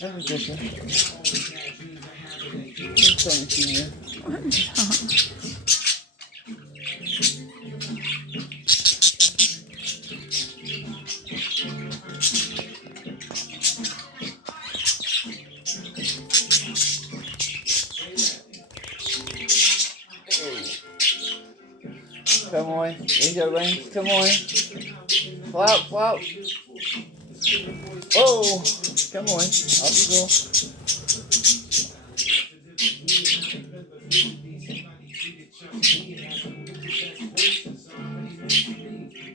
That was different. It's on the humor. Come on, there's your rings. Come on. Flop, flop. Oh, come on. Up you go.